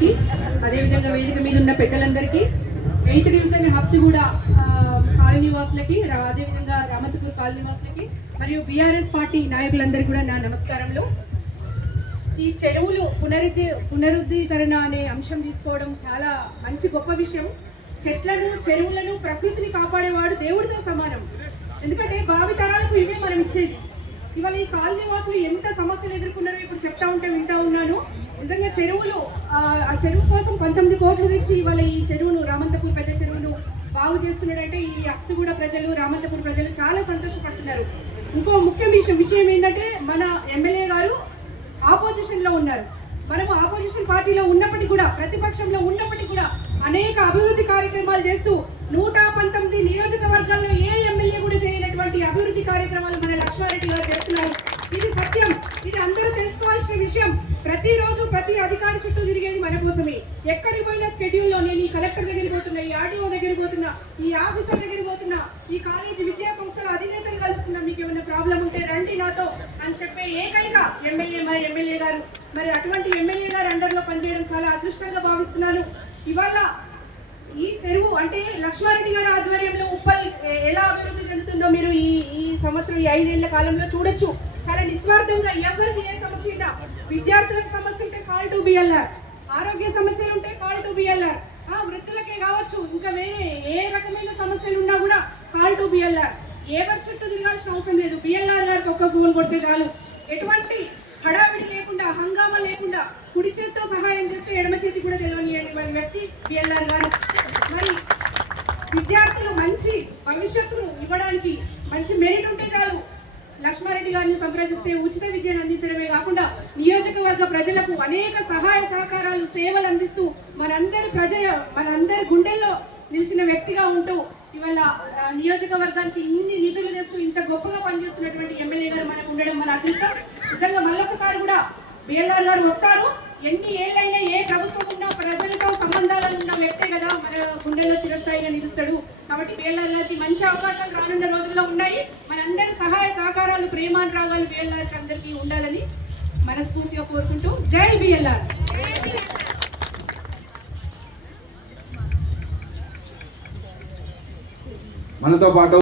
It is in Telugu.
అందరికీ, అదేవిధంగా వేదిక మీద ఉన్న పెద్దలందరికీ, 8th డివిజన్ హబ్సిగూడ కాలనీ వాసులకి, అదేవిధంగా రామంతపూర్ కాలనీ వాసులకి మరియు బీఆర్ఎస్ పార్టీ నాయకులందరికీ కూడా నా నమస్కారములు. ఈ చెరువులు పునరుద్ధీకరణ అనే అంశం తీసుకోవడం చాలా మంచి గొప్ప విషయం. చెట్లను, చెరువులను, ప్రకృతిని కాపాడేవాడు దేవుడితో సమానం. ఎందుకంటే భావి తరాలకు ఇవే మనం ఇచ్చేది. ఇవాళ ఈ కాలనీ వాసులు ఎంత సమస్యలు ఎదుర్కొన్నారో ఇప్పుడు చెప్తా ఉంటే వింటా ఉన్నాను. నిజంగా చెరువులు, ఆ చెరువు కోసం 19 కోట్లు తెచ్చి ఇవాళ ఈ చెరువును, రామంతపూర్ పెద్ద చెరువును బాగు చేస్తున్నాడంటే ఈ హబ్సిగూడ ప్రజలు, రామంతపూర్ ప్రజలు చాలా సంతోషపడుతున్నారు. ఇంకో ముఖ్య విషయం ఏంటంటే మన ఎమ్మెల్యే గారు ఆపోజిషన్లో ఉన్నారు. మనము ఆపోజిషన్ పార్టీలో ఉన్నప్పటికీ కూడా, ప్రతిపక్షంలో ఉన్నప్పటికీ కూడా అనేక అభివృద్ధి కార్యక్రమాలు చేస్తూ 119 నియోజకవర్గాల్లో ఏ ఎమ్మెల్యే కూడా చేయనటువంటి అభివృద్ధి కార్యక్రమాలు మన లక్ష్మారెడ్డి గారు చేస్తున్నారు. ఇది సత్యం, ఇది అందరూ తెలుసుకోవాల్సిన విషయం. ప్రతిరోజు ప్రతి అధికారి చుట్టూ తిరిగేది మన కోసమే. ఎక్కడికి పోయినా స్కెడ్యూల్లో నేను ఈ కలెక్టర్ దగ్గరికి పోతున్నా, ఈ ఆర్టీఓ దగ్గరికి పోతున్నా, ఈ ఆఫీసర్ దగ్గరికి పోతున్నా, ఈ కాలేజీ విద్యా సంస్థల అధినేతలు కలుస్తున్నా, మీకు ఏమైనా ప్రాబ్లం ఉంటే రండి నాతో అని చెప్పే ఏకైక ఎమ్మెల్యే మన ఎమ్మెల్యే గారు. మరి అటువంటి ఎమ్మెల్యే గారు అండర్లో పనిచేయడం చాలా అదృష్టంగా భావిస్తున్నాను. ఇవాళ ఈ చెరువు అంటే లక్ష్మారెడ్డి గారి ఆధ్వర్యంలో ఉప్పల్ ఎలా అభివృద్ధి చెందుతుందో మీరు ఈ సంవత్సరం, ఈ 5 ఏళ్ల కాలంలో చూడొచ్చు. చాలా నిస్వార్థంగా ఎవరికి ఏ సమస్య ఉన్నా, విద్యార్థులకు సమస్య ఉంటే కాల్ టు బిఎల్ఆర్, ఆరోగ్య సమస్యలు ఉంటే కాల్ టు బిఎల్ఆర్, వృద్ధులకే కావచ్చు, ఇంకా వేరే ఏ రకమైన సమస్యలు ఉన్నా కూడా కాల్ టు బిఎల్ఆర్. ఎవరి చుట్టూ తిరగాల్సిన అవసరం లేదు. బిఎల్ఆర్ గారికి ఒక్క ఫోన్ కొడితే చాలు. ఎటువంటి హడావిడి లేకుండా, హంగామా లేకుండా కుడి చేతితో సహాయం చేస్తే ఎడమ చేతి కూడా తెలియని వ్యక్తి బిఎల్ఆర్ గారు. మరి విద్యార్థులు మంచి భవిష్యత్తును ఇవ్వడానికి మంచి మెరిట్ ఉంటే చాలు, లక్ష్మారెడ్డి గారిని సంప్రదిస్తే ఉచిత విద్యను అందించడమే కాకుండా నియోజకవర్గ ప్రజలకు అనేక సహాయ సహకారాలు, సేవలు అందిస్తూ మనందరి గుండెల్లో నిలిచిన వ్యక్తిగా ఉంటూ ఇవాళ నియోజకవర్గానికి ఇన్ని నిధులు చేస్తూ ఇంత గొప్పగా పనిచేస్తున్నటువంటి ఎమ్మెల్యే గారు మనకు ఉండడం మన అదృష్టం. నిజంగా మళ్ళొకసారి కూడా బిఎల్ఆర్ గారు వస్తారు. ఎన్ని ఏళ్ళైనా ఏ ప్రభుత్వం ఉన్నా ప్రజలతో సంబంధాలు ఉన్న వ్యక్తే కదా మన గుండెల్లో చిరస్థాయిగా నిలుస్తాడు. కాబట్టి బిఎల్ఆర్ గారికి మంచి అవకాశాలు రానున్న రోజుల్లో ఉన్నాయి. మనందరి సహాయ సహకారాలు, ప్రేమానురాగాలు బిఎల్ఆర్ అందరికీ ఉండాలని మనస్ఫూర్తిగా కోరుకుంటూ జై బిఎల్ఆర్. మనతో పాటు